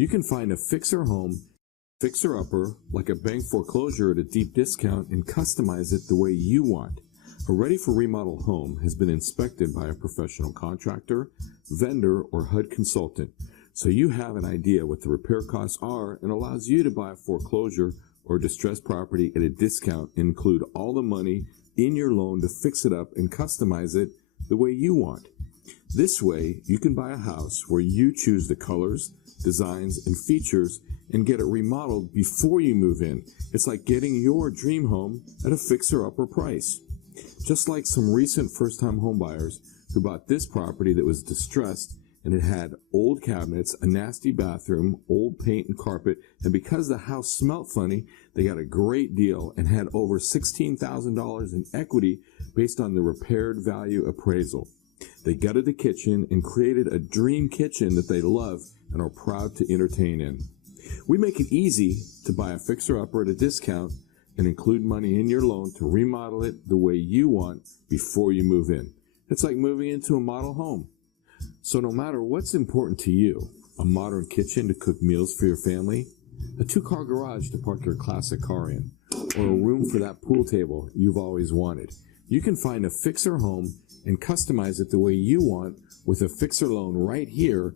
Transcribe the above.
You can find a fixer home, fixer upper, like a bank foreclosure at a deep discount, and customize it the way you want. A ready for remodel home has been inspected by a professional contractor, vendor, or HUD consultant, so you have an idea what the repair costs are and allows you to buy a foreclosure or distressed property at a discount and include all the money in your loan to fix it up and customize it the way you want. This way, you can buy a house where you choose the colors, designs, and features and get it remodeled before you move in. It's like getting your dream home at a fixer-upper price. Just like some recent first-time homebuyers who bought this property that was distressed and it had old cabinets, a nasty bathroom, old paint and carpet, and because the house smelt funny, they got a great deal and had over $16,000 in equity based on the repaired value appraisal. They gutted the kitchen and created a dream kitchen that they love and are proud to entertain in. We make it easy to buy a fixer-upper at a discount and include money in your loan to remodel it the way you want before you move in. It's like moving into a model home. So no matter what's important to you, a modern kitchen to cook meals for your family, a 2-car garage to park your classic car in, or a room for that pool table you've always wanted, you can find a fixer home and customize it the way you want with a fixer loan right here.